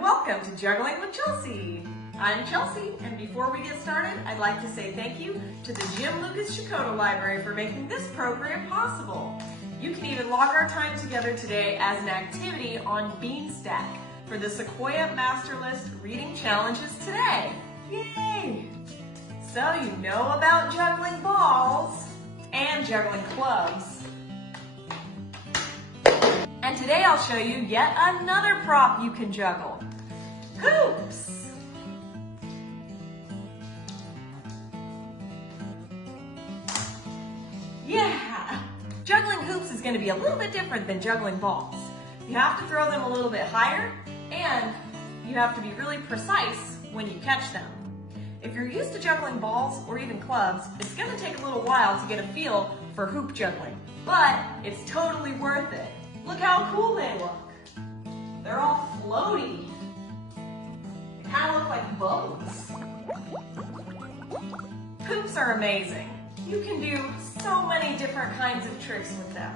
and welcome to Juggling with Chelsea. I'm Chelsea, and before we get started, I'd like to say thank you to the Jim Lucas Chakotah Library for making this program possible. You can even log our time together today as an activity on Beanstack for the Sequoia Master List reading challenges today. Yay! So you know about juggling balls and juggling clubs. And today I'll show you yet another prop you can juggle. Hoops! Yeah! Juggling hoops is going to be a little bit different than juggling balls. You have to throw them a little bit higher, and you have to be really precise when you catch them. If you're used to juggling balls or even clubs, it's going to take a little while to get a feel for hoop juggling, but it's totally worth it. Look how cool they look. They're all floaty. They kind of look like boats. Hoops are amazing. You can do so many different kinds of tricks with them.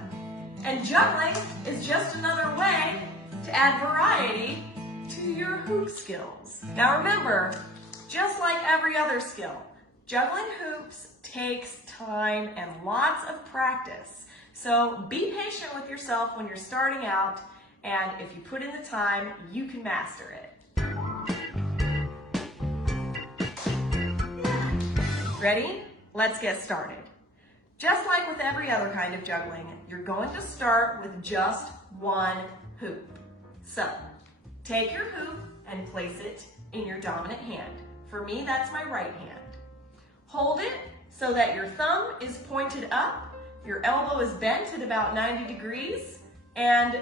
And juggling is just another way to add variety to your hoop skills. Now remember, just like every other skill, juggling hoops takes time and lots of practice. So be patient with yourself when you're starting out, and if you put in the time, you can master it. Ready? Let's get started. Just like with every other kind of juggling, you're going to start with just one hoop. So take your hoop and place it in your dominant hand. For me, that's my right hand. Hold it so that your thumb is pointed up, your elbow is bent at about 90 degrees, and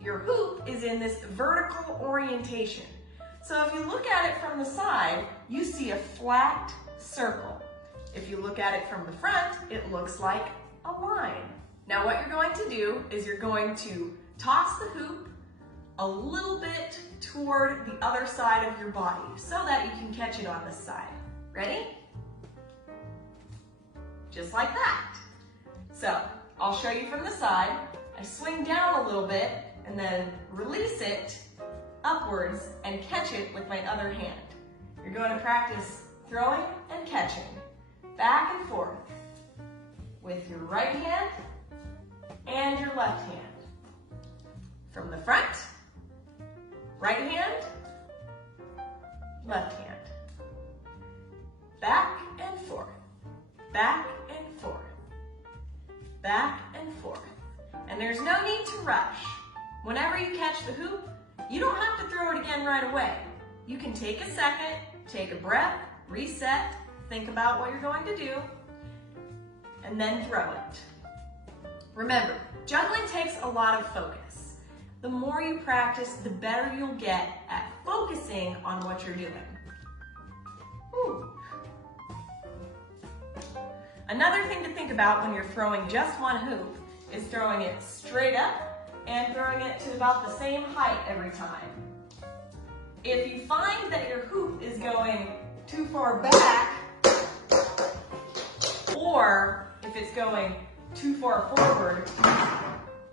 your hoop is in this vertical orientation. So if you look at it from the side, you see a flat circle. If you look at it from the front, it looks like a line. Now what you're going to do is you're going to toss the hoop a little bit toward the other side of your body so that you can catch it on this side. Ready? Just like that. So I'll show you from the side. I swing down a little bit and then release it upwards and catch it with my other hand. You're going to practice throwing and catching, back and forth, with your right hand and your left hand. From the front, right hand, left hand. Back and forth, back and forth, back and forth. And there's no need to rush. Whenever you catch the hoop, you don't have to throw it again right away. You can take a second, take a breath, reset, think about what you're going to do, and then throw it. Remember, juggling takes a lot of focus. The more you practice, the better you'll get at focusing on what you're doing. Whew. Another thing to think about when you're throwing just one hoop is throwing it straight up and throwing it to about the same height every time. If you find that your hoop is going too far back, or if it's going too far forward,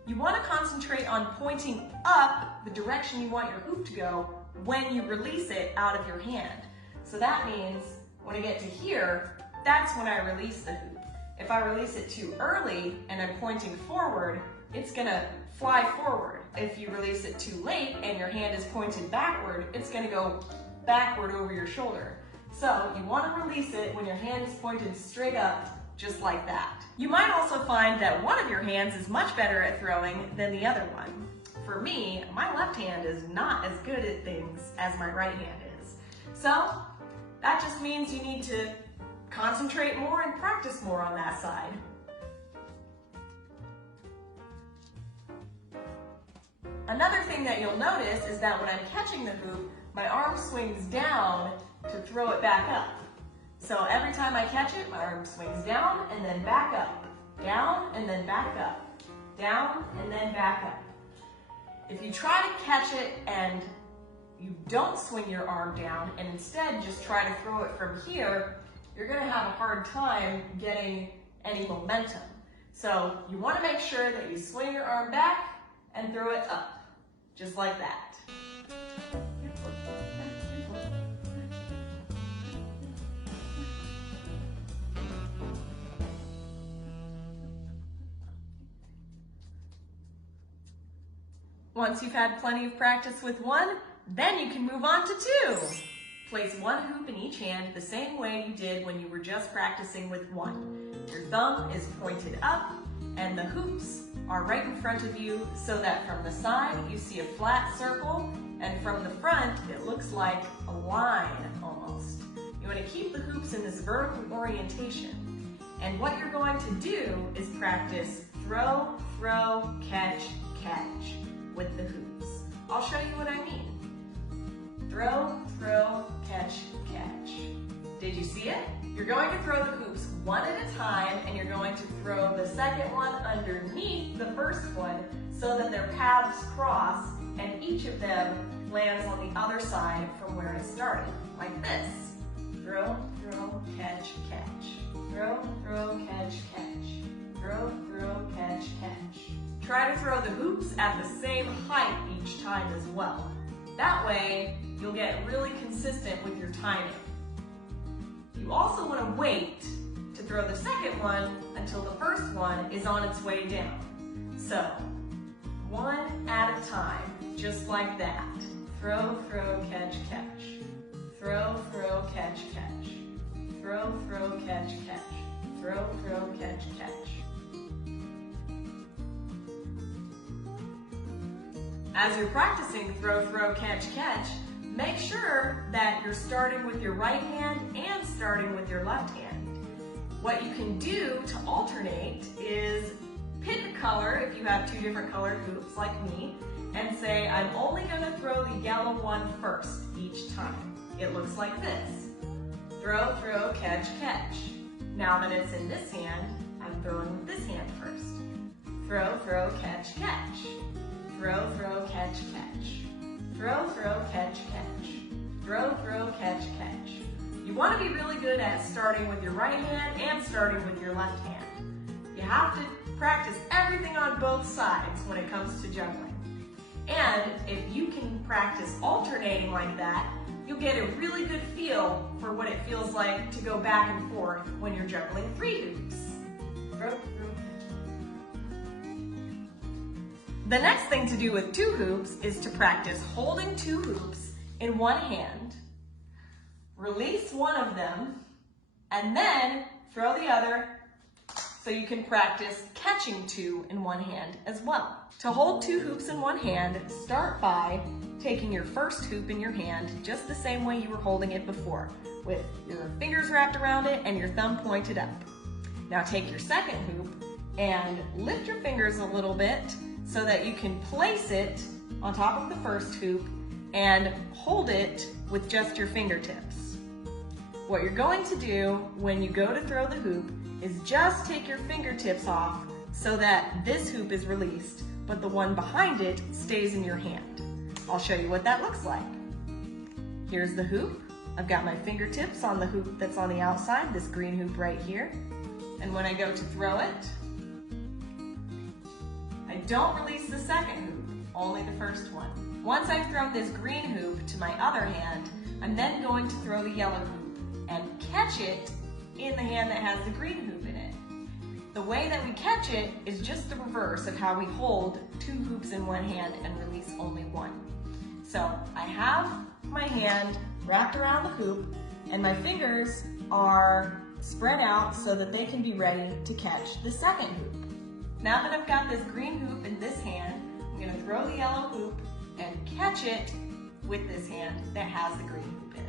you want to concentrate on pointing up the direction you want your hoop to go when you release it out of your hand. So that means when I get to here, that's when I release the hoop. If I release it too early and I'm pointing forward, it's gonna fly forward. If you release it too late and your hand is pointed backward, it's gonna go backward over your shoulder. So you wanna release it when your hand is pointed straight up, just like that. You might also find that one of your hands is much better at throwing than the other one. For me, my left hand is not as good at things as my right hand is. So that just means you need to concentrate more and practice more on that side. Another thing that you'll notice is that when I'm catching the hoop, my arm swings down to throw it back up. So every time I catch it, my arm swings down and then back up, down and then back up, down and then back up. If you try to catch it and you don't swing your arm down and instead just try to throw it from here, you're going to have a hard time getting any momentum. So you want to make sure that you swing your arm back and throw it up, just like that. Once you've had plenty of practice with one, then you can move on to two. Place one hoop in each hand the same way you did when you were just practicing with one. Your thumb is pointed up and the hoops are right in front of you so that from the side you see a flat circle and from the front it looks like a line almost. You want to keep the hoops in this vertical orientation. And what you're going to do is practice throw, throw, catch, catch with the hoops. I'll show you what I mean. Throw, throw, catch, catch. Did you see it? You're going to throw the hoops one at a time and you're going to throw the second one underneath the first one so that their paths cross and each of them lands on the other side from where it started, like this. Throw, throw, catch, catch. Throw, throw, catch, catch. Throw, throw, catch, catch. Try to throw the hoops at the same height each time as well. That way, you'll get really consistent with your timing. You also want to wait to throw the second one until the first one is on its way down. So, one at a time, just like that. Throw, throw, catch, catch. Throw, throw, catch, catch. Throw, throw, catch, catch. Throw, throw, catch, catch. As you're practicing throw, throw, catch, catch, make sure that you're starting with your right hand and starting with your left hand. What you can do to alternate is pick a color if you have two different colored hoops like me and say, I'm only going to throw the yellow one first each time. It looks like this. Throw, throw, catch, catch. Now that it's in this hand, I'm throwing with this hand first. Throw, throw, catch, catch. Throw, throw, catch, catch. Throw, throw, catch, catch. Throw, throw, catch, catch. You want to be really good at starting with your right hand and starting with your left hand. You have to practice everything on both sides when it comes to juggling. And if you can practice alternating like that, you'll get a really good feel for what it feels like to go back and forth when you're juggling three hoops. Throw, throw, the next thing to do with two hoops is to practice holding two hoops in one hand, release one of them, and then throw the other so you can practice catching two in one hand as well. To hold two hoops in one hand, start by taking your first hoop in your hand just the same way you were holding it before, with your fingers wrapped around it and your thumb pointed up. Now take your second hoop and lift your fingers a little bit so that you can place it on top of the first hoop and hold it with just your fingertips. What you're going to do when you go to throw the hoop is just take your fingertips off so that this hoop is released, but the one behind it stays in your hand. I'll show you what that looks like. Here's the hoop. I've got my fingertips on the hoop that's on the outside, this green hoop right here. And when I go to throw it, I don't release the second hoop, only the first one. Once I've thrown this green hoop to my other hand, I'm then going to throw the yellow hoop and catch it in the hand that has the green hoop in it. The way that we catch it is just the reverse of how we hold two hoops in one hand and release only one. So I have my hand wrapped around the hoop and my fingers are spread out so that they can be ready to catch the second hoop. Now that I've got this green hoop in this hand, I'm going to throw the yellow hoop and catch it with this hand that has the green hoop in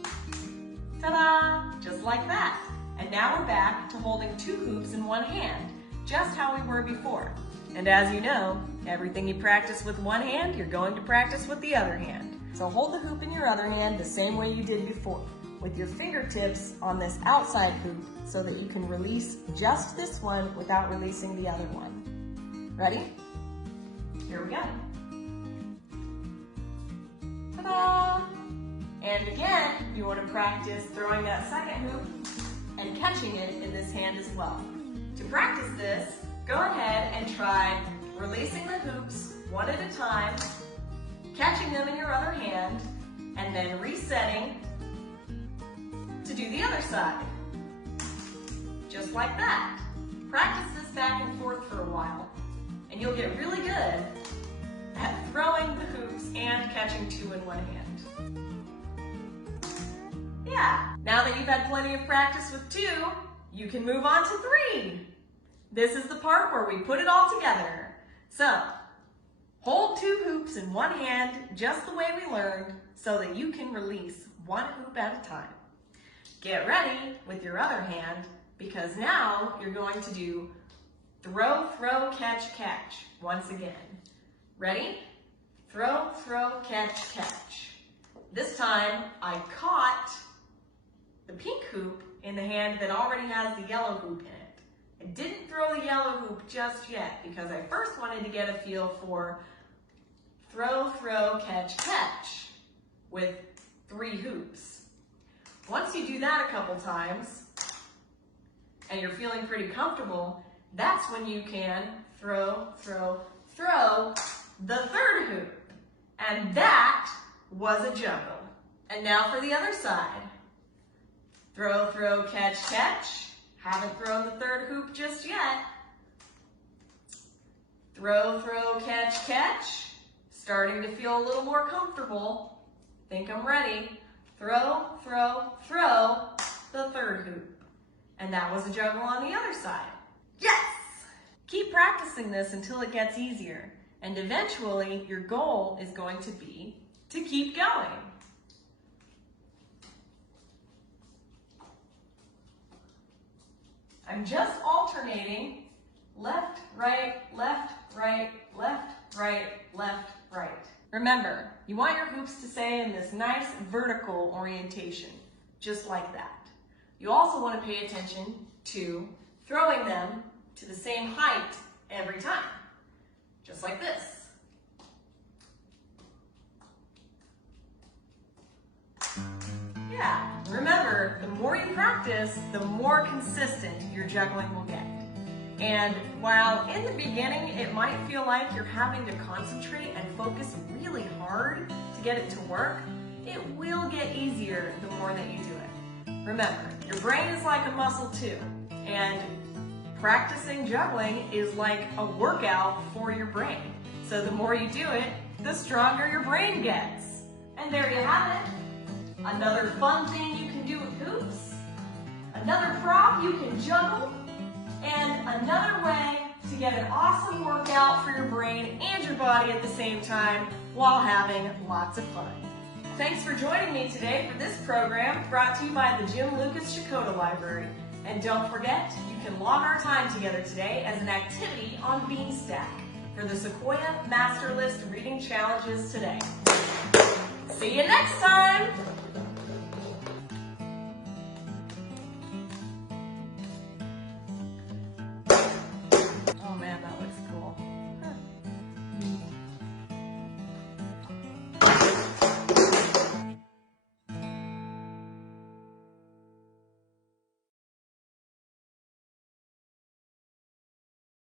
it. Ta-da! Just like that. And now we're back to holding two hoops in one hand, just how we were before. And as you know, everything you practice with one hand, you're going to practice with the other hand. So hold the hoop in your other hand the same way you did before, with your fingertips on this outside hoop so that you can release just this one without releasing the other one. Ready? Here we go. Ta-da! And again, you want to practice throwing that second hoop and catching it in this hand as well. To practice this, go ahead and try releasing the hoops one at a time, catching them in your other hand, and then resetting to do the other side. Just like that. Practice this back and forth for a while, and you'll get really good at throwing the hoops and catching two in one hand. Yeah, now that you've had plenty of practice with two, you can move on to three. This is the part where we put it all together. So, hold two hoops in one hand just the way we learned so that you can release one hoop at a time. Get ready with your other hand because now you're going to do throw, throw, catch, catch once again. Ready? Throw, throw, catch, catch. This time I caught the pink hoop in the hand that already has the yellow hoop in it. I didn't throw the yellow hoop just yet because I first wanted to get a feel for throw, throw, catch, catch with three hoops. Once you do that a couple times and you're feeling pretty comfortable, that's when you can throw, throw, throw the third hoop. And that was a juggle. And now for the other side. Throw, throw, catch, catch. Haven't thrown the third hoop just yet. Throw, throw, catch, catch. Starting to feel a little more comfortable. Think I'm ready. Throw, throw, throw the third hoop. And that was a juggle on the other side. Yes! Keep practicing this until it gets easier. And eventually, your goal is going to be to keep going. I'm just alternating left, right, left, right, left, right, left, right. Remember, you want your hoops to stay in this nice vertical orientation, just like that. You also want to pay attention to throwing them to the same height every time, just like this. Yeah, remember, the more you practice, the more consistent your juggling will get. And while in the beginning it might feel like you're having to concentrate and focus really hard to get it to work, it will get easier the more that you do it. Remember, your brain is like a muscle too, and practicing juggling is like a workout for your brain. So the more you do it, the stronger your brain gets. And there you have it. Another fun thing you can do with hoops, another prop you can juggle, and another way to get an awesome workout for your brain and your body at the same time while having lots of fun. Thanks for joining me today for this program brought to you by the Jim Lucas Shakota Library. And don't forget, you can log our time together today as an activity on Beanstack for the Sequoia Master List Reading Challenges today. See you next time!